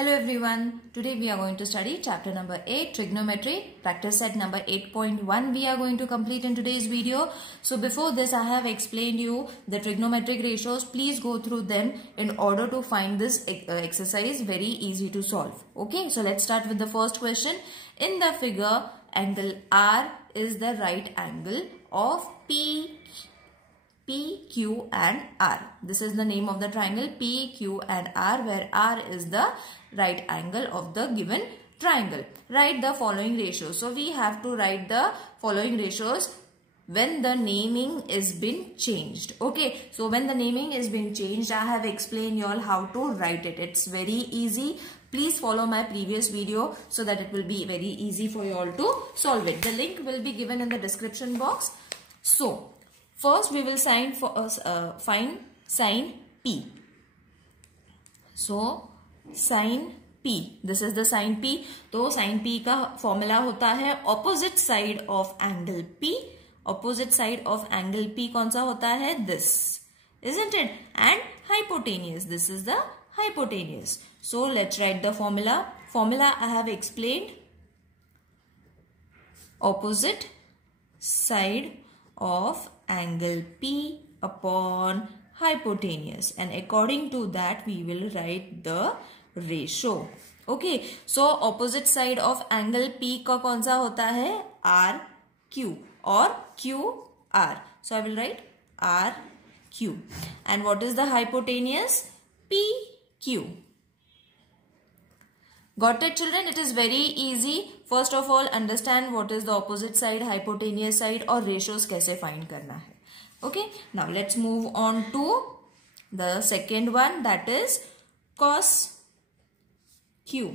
Hello everyone, today we are going to study chapter number 8 trigonometry, practice set number 8.1 we are going to complete in today's video. So before this I have explained you the trigonometric ratios. Please go through them in order to find this exercise very easy to solve. Okay, so let's start with the first question. In the figure, angle R is the right angle of P, Q and R. This is the name of the triangle P, Q and R, where R is the right angle of the given triangle. Write the following ratios. So we have to write the following ratios when the naming is been changed. Okay, so when the naming is been changed, I have explained you all how to write it. It's very easy. Please follow my previous video so that it will be very easy for you all to solve it. The link will be given in the description box. So first we will find sin P. So sin P, this is the sin P. तो sin P का formula होता है opposite side of angle P. Opposite side of angle P कौन सा होता है? This, isn't it? And hypotenuse, this is the hypotenuse. So let's write the formula. Formula I have explained. Opposite side of angle P upon hypotenuse, and according to that we will write the ratio. Okay, so opposite side of angle P का कौन सा होता है? R Q or Q R. So I will write R Q. And what is the hypotenuse? P Q. Got it, children? It is very easy. First of all, understand what is the opposite side, hypotenuse side और ratios कैसे find करना है. Okay, now let's move on to the second one, that is cos Q.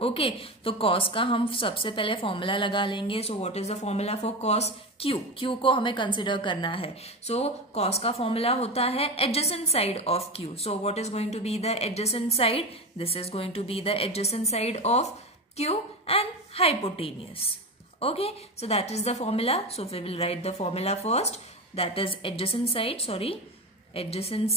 Okay, तो cos का हम सबसे पहले formula लगा लेंगे. So what is the formula for cos Q? Q को हमें कंसिडर करना है. So cos का फॉर्मूला होता है adjacent side of Q. So what is going to be the adjacent side? This is going to be the adjacent side of Q and hypotenuse. Okay, so that is the formula. So we will write the formula first. That is adjacent side, adjacent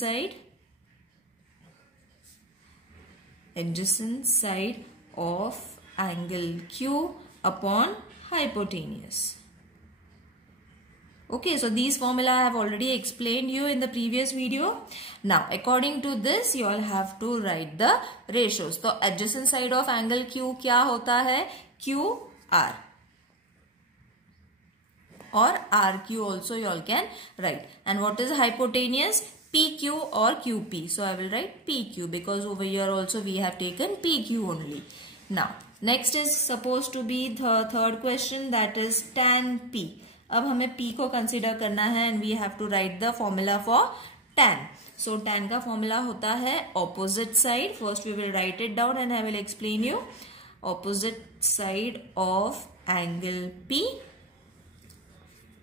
side of angle Q upon hypotenuse. Okay, so these formula I have already explained you in the previous video. Now according to this you all have to write the ratios. So adjacent side of angle Q क्या होता है? Q R. Or RQ also you all can write. And what is hypotenuse? PQ or QP. So I will write PQ because over here also we have taken PQ only. Now next is supposed to be the third question, that is tan P. अब हमें P को consider करना है and we have to write the formula for tan. So tan का formula होता है opposite side. First we will write it down and I will explain you. Opposite side of angle P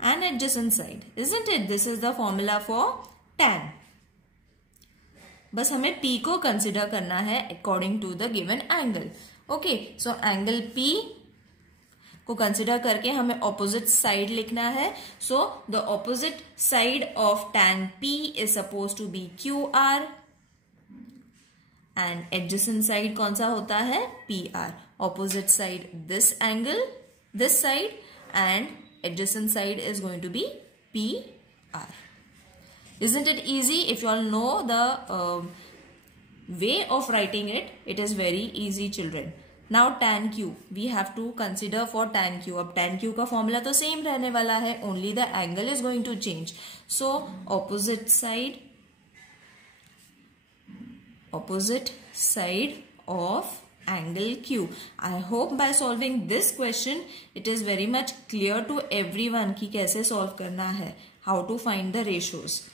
and adjacent side, isn't it? This is the formula for tan. बस हमें P को consider करना है according to the given angle. Okay, so angle P को consider करके हमें opposite side लिखना है. So the opposite side of tan P is supposed to be QR and adjacent side कौन सा होता है? PR. Opposite side this angle, this side, and adjacent side is going to be PR. Isn't it easy? If you all know the way of writing it, it is very easy, children. Now tan Q, we have to consider for tan Q. अब tan Q का formula तो same रहने वाला है, only the angle is going to change. So opposite side of angle Q. I hope by solving this question it is very much clear to everyone कि कैसे solve करना है, how to find the ratios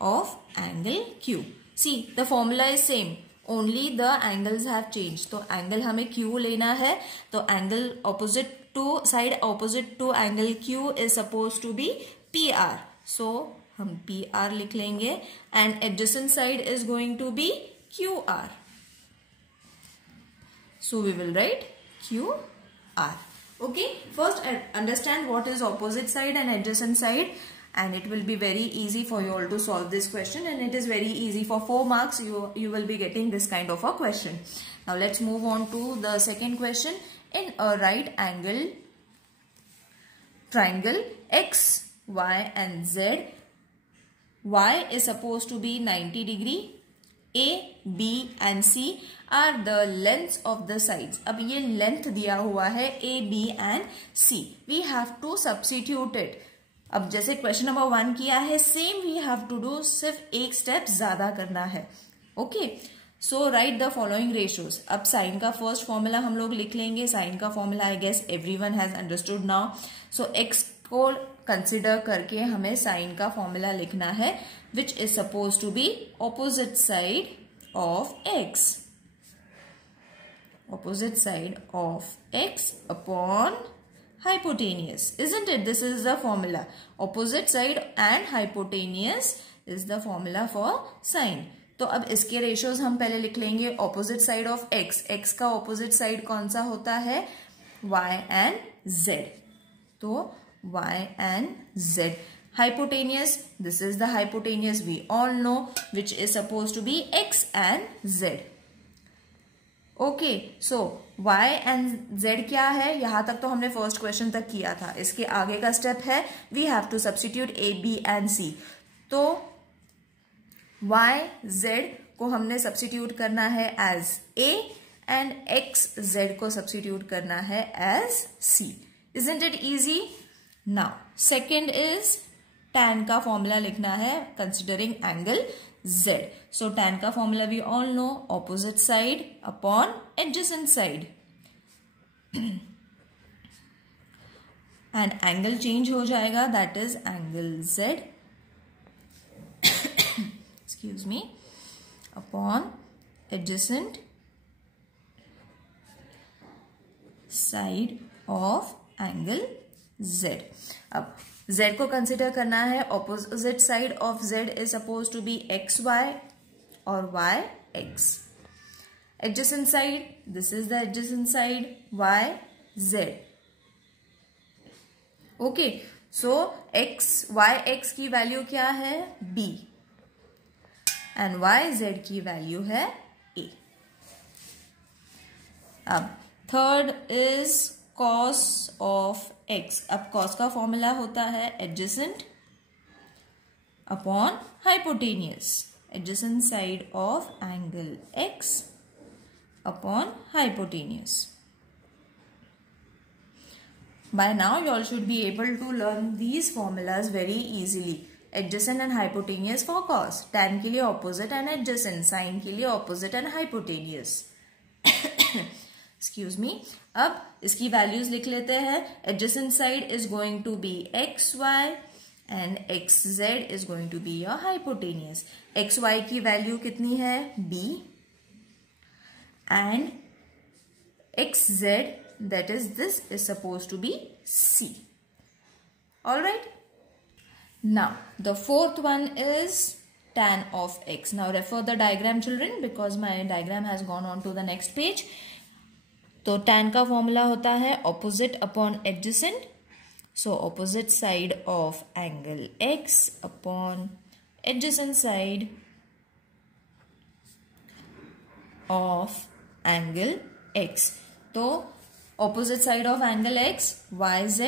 of angle Q. See, the formula is same, only the angles have changed. तो angle हमें Q लेना है, तो angle side opposite to angle Q is supposed to be PR. So हम PR लिख लेंगे and adjacent side is going to be QR. So we will write QR. Okay, first understand what is opposite side and adjacent side. and it will be very easy for you all to solve this question, and it is very easy. For 4 marks you will be getting this kind of a question. Now let's move on to the second question. In a right angle triangle x, y and z, y is supposed to be 90 degree, A, B and C are the lengths of the sides. अब ये length दिया हुआ है A, B and C. We have to substitute it. अब जैसे question number 1 किया है, same we have to do, सिर्फ एक स्टेप ज्यादा करना है. Okay, so write the following ratios. अब साइन का फर्स्ट फॉर्मूला हम लोग लिख लेंगे. साइन का formula I guess everyone has understood now. So x को कंसिडर करके हमें साइन का फॉर्मूला लिखना है, which is supposed to be opposite side of x. Opposite side of x upon hypotenuse. Isn't it? This is the formula. Opposite side and hypotenuse is the formula for sine. तो अब इसके ratios हम पहले लिख लेंगे. Opposite side of x. x का opposite side कौन सा होता है? y and z. तो y and z. Hypotenuse, this is the hypotenuse we all know, which is supposed to be x and z. Okay, so y and z क्या है? यहां तक तो हमने फर्स्ट क्वेश्चन तक किया था. इसके आगे का स्टेप है we have to substitute a, b and c. तो y, z को हमने सब्स्टिट्यूट करना है as a and x, z को सब्स्टिट्यूट करना है as c. Isn't it easy? Now, second is tan का फॉर्मूला लिखना है considering angle z. So tan का formula we all know, opposite side upon adjacent side. And angle change हो जाएगा, that is angle z, excuse me, upon adjacent side of angle z. अब z को consider करना है. Opposite side of z is suppose to be x y और y x. Adjacent side, this is the adjacent side, y z. Okay, so y x की value क्या है? b and y z की value है a. अब third is cos of x. अब cos का formula होता है adjacent upon hypotenuse. Adjacent side of angle x upon hypotenuse. By now you all should be able to learn these formulas very easily. Adjacent and hypotenuse for cos. Tan के लिए opposite and adjacent. Sin के लिए opposite and hypotenuse. Excuse me. अब इसकी values लिख लेते हैं. Adjacent side is going to be x y and x z is going to be your hypotenuse. X y की वैल्यू कितनी है? b and x z, that is this, is suppose to be c. Alright, now the fourth one is tan of x. Now refer the diagram children because my diagram has gone on to the next page. तो tan का formula होता है opposite upon adjacent. So opposite side of angle x upon adjacent side of angle x. तो opposite side of angle x y z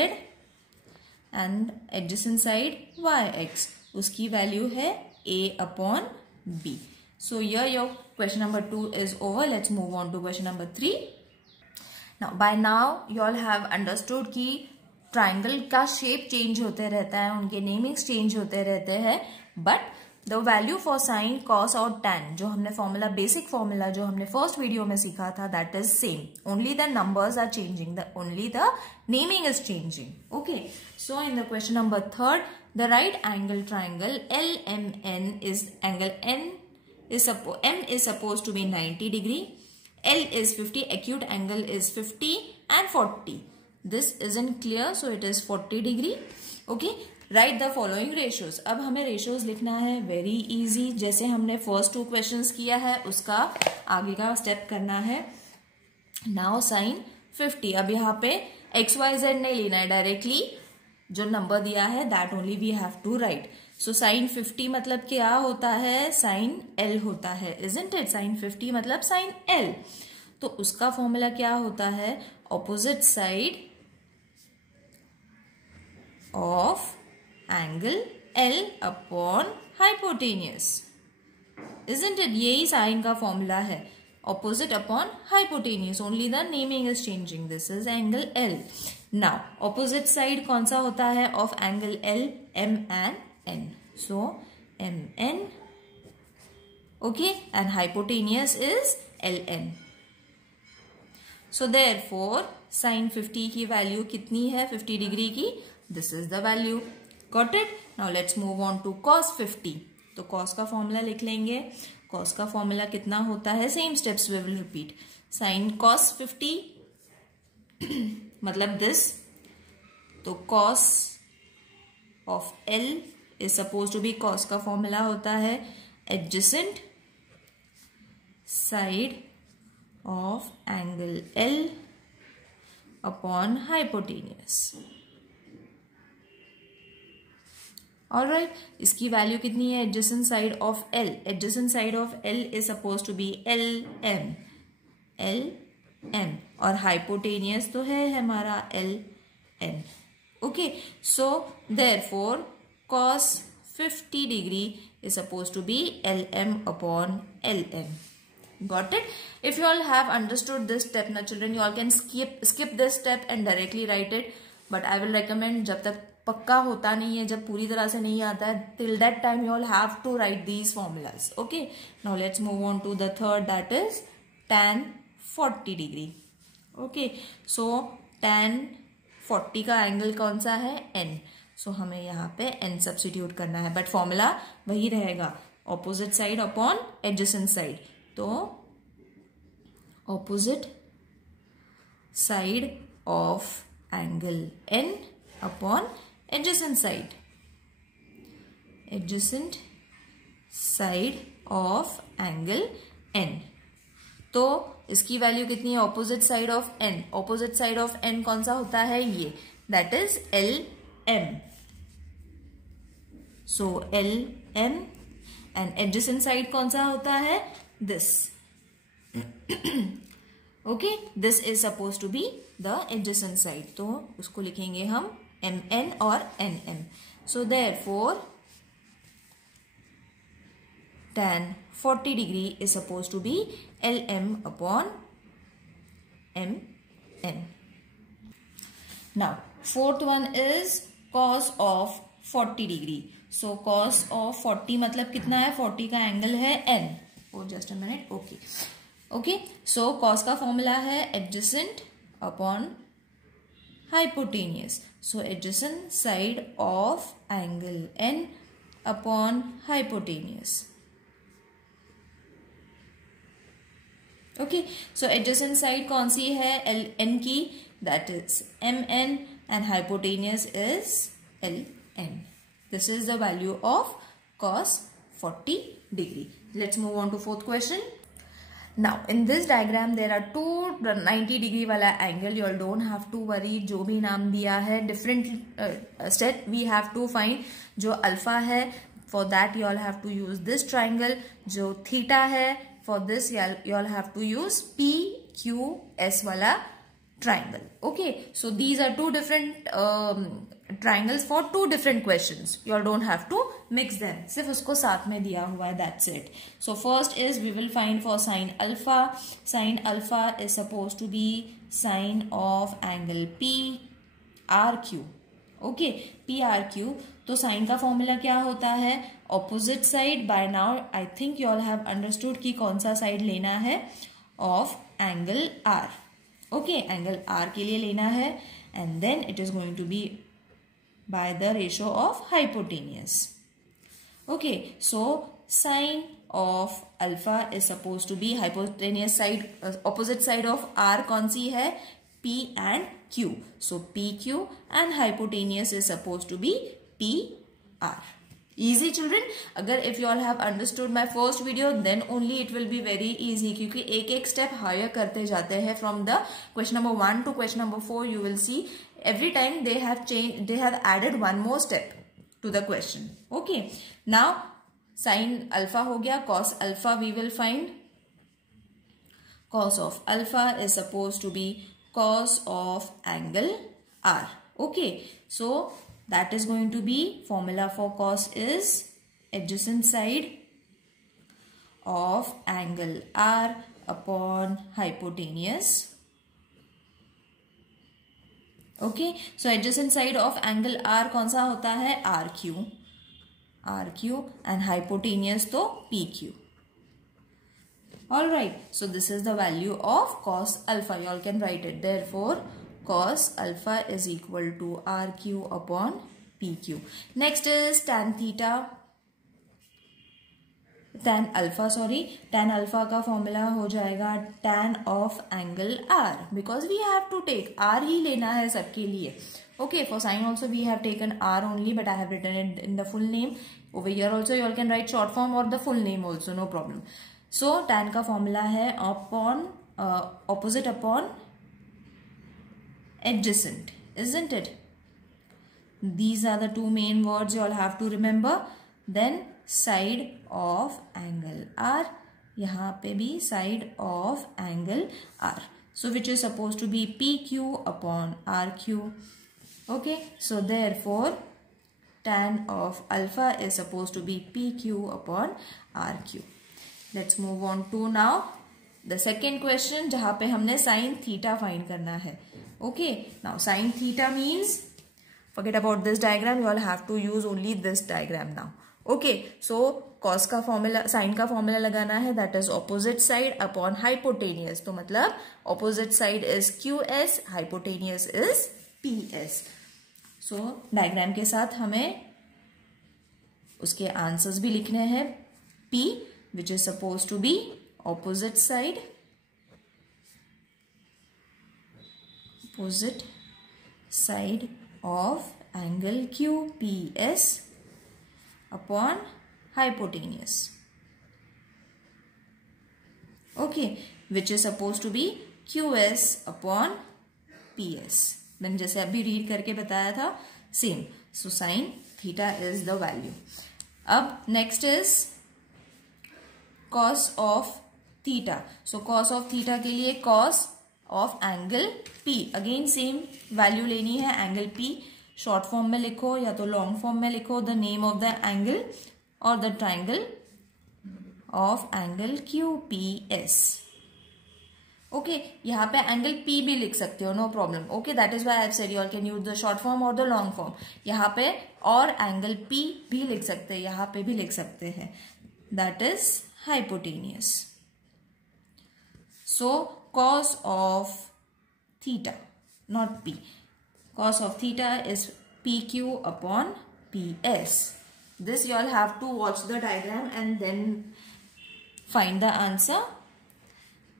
and adjacent side y x, उसकी value है a upon b. So your question number 2 is over. Let's move on to question number 3. Now, by now you all have understood कि triangle का shape change होते रहता है, उनके namings change होते रहते हैं, but the value for sine, cos और टैन, जो हमने फॉर्मूला, बेसिक फॉर्मूला जो हमने फर्स्ट वीडियो में सीखा था, that is same. Only the numbers are changing, only the naming is changing. Okay, so in the question number 3, the right angle triangle LMN is angle N is M is supposed to be 90 degree. L is 50, acute angle is 50 and 40. This isn't clear, so it is 40 degree. Okay, write the following ratios. अब हमें ratios लिखना है, very easy. जैसे हमने first 2 questions किया है, उसका आगे का step करना है. Now sin 50. अब यहाँ पे x y z नहीं लेना है, directly जो नंबर दिया है that only we have to write. So sine 50 मतलब क्या होता है, साइन एल होता है, इजंट इट. साइन 50 मतलब साइन एल. तो उसका फॉर्मूला क्या होता है, opposite side of angle L upon hypotenuse, isn't it. यही साइन का फॉर्मूला है, opposite upon hypotenuse, only the naming is changing. This is angle L. Now opposite side कौन सा होता है of angle L, M and N. So MN, okay, and hypotenuse is LN. So therefore sin 50 की value कितनी है, 50 degree की. This is the value. Got it? Now let's move on to cos 50. तो cos का formula लिख लेंगे. cos का formula कितना होता है, same steps we will repeat. Sine cos 50 मतलब दिस. तो cos of L is suppose to be, cos का फॉर्मूला होता है adjacent side of angle L upon hypotenuse. Alright, इसकी वैल्यू कितनी है, adjacent side of L. Adjacent side of L is suppose to be LM. और hypotenuse तो है हमारा LN. Okay, so therefore cos 50 degree is suppose to be LM upon LN. Got it? If you all have understood this step, now children, you all can skip this step and directly write it. But I will recommend, जब तक पक्का होता नहीं है, जब पूरी तरह से नहीं आता है, till that time you all have to write these formulas. Okay? Now let's move on to the third, that is tan 40 degree. Okay? So tan 40 का एंगल कौन सा है, N. So हमें यहाँ पे N सब्स्टिट्यूट करना है, बट फॉर्मूला वही रहेगा, opposite side upon adjacent side. तो opposite side of angle N upon adjacent side of angle N. तो इसकी वैल्यू कितनी है, opposite side of N. Opposite side of N कौन सा होता है, ये, that is LM. So LM and adjacent side कौन सा होता है, this. Okay, this is suppose to be the adjacent side. तो उसको लिखेंगे हम MN और NM. So therefore tan 40 degree is supposed to be LM upon MN. Now fourth one is cos of 40 degree. So cos of 40 मतलब कितना है, 40 का angle है N. Oh, just a minute. Okay. Okay. So cos का formula है adjacent upon hypotenuse. So adjacent side of angle N upon hypotenuse. Okay, so adjacent side कौन सी है, N की, that is MN, and hypotenuse is LN. This is the value of cos 40 degree. Let's move on to fourth question. Now in this diagram there are two 90 degree वाला angle. You all don't have to worry, जो भी नाम दिया है different step we have to find. जो alpha है, for that you all have to use this triangle. जो theta है, for this you all have to use PQS वाला triangle. Okay, so these are two different triangles for two different questions. You all don't have to mix them. सिर्फ उसको साथ में दिया हुआ है, that's it. So first is we will find for sin alpha. Sin alpha is supposed to be sine of angle PRQ. Okay, PRQ. तो sin का formula क्या होता है, opposite side. By now I think you all have understood कि कौन सा side लेना है of angle R. Okay, angle R के लिए लेना है, and then it is going to be by the ratio of hypotenuse. Okay, so sine of alpha is supposed to be hypotenuse side, opposite side of R कौन सी है, P and Q. So PQ and hypotenuse is supposed to be PR. Easy children. अगर if you all have understood my first video, then only it will be very easy, क्योंकि एक एक step higher करते जाते हैं from the question number 1 to question number 4. You will see every time they have changed, they have added one more step to the question. Okay, now sin alpha हो गया, cos alpha we will find. Cos of alpha is supposed to be cos of angle R. Okay, so that is going to be, formula for cos is adjacent side of angle R upon hypotenuse. Okay, so adjacent side of angle R कौन सा होता है? RQ and hypotenuse तो PQ. Alright, so this is the value of cos alpha. You all can write it. Therefore, cos alpha is equal to RQ upon PQ. Next is tan theta. Tan alpha का formula हो जाएगा tan of angle R, because we have to take R ही लेना है सबके लिए. Okay, for sin also we have taken R only, but I have written it in the full name. Over here also you all can write short form or the full name also, no problem. So tan का formula है upon opposite upon adjacent, isn't it? These are the two main words you all have to remember. Then side of angle R, यहाँ पे भी side of angle R. So which is supposed to be PQ upon RQ. Okay, so therefore tan of alpha is supposed to be PQ upon RQ. Let's move on to now the second question, जहाँ पे हमने sin theta find करना है. Okay, now sin theta means, forget about this diagram, you all have to use only this diagram now. Okay, so cos का formula, sin का formula लगाना है, that is opposite side upon hypotenuse. तो मतलब opposite side is QS, hypotenuse is PS. So diagram के साथ हमें उसके answers भी लिखने हैं. P, which is supposed to be opposite side of angle QPS upon hypotenuse. Okay, which is supposed to be QS upon PS. मैंने जैसे अभी रीड करके बताया था, same. So sin theta is the value. अब next is cos of theta. So cos of theta के लिए cos of angle P. Again same value लेनी है, angle P. Short form में लिखो या तो long form में लिखो the name of the angle or the triangle of angle QPS. Okay, यहाँ पे angle P भी लिख सकते हो, no problem. Okay, that is why I have said you all can use the short form or the long form. यहाँ पे और angle P भी लिख सकते हैं, यहाँ पे भी लिख सकते हैं. That is hypotenuse. So cos of theta, not P. Cos of theta is PQ upon PS. This you all have to watch the diagram and then find the answer.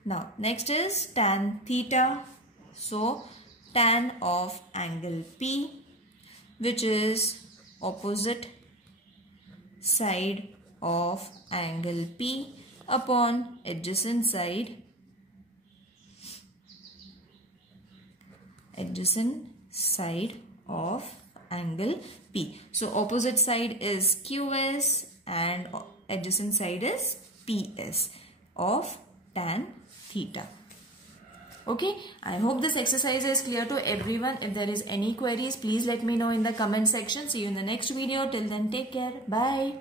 Now next is tan theta. So tan of angle P, which is opposite side of angle P upon adjacent side of angle P. So opposite side is QS and adjacent side is PS of tan theta. Okay, I hope this exercise is clear to everyone. If there is any queries, please let me know in the comment section. See you in the next video. Till then, take care. Bye.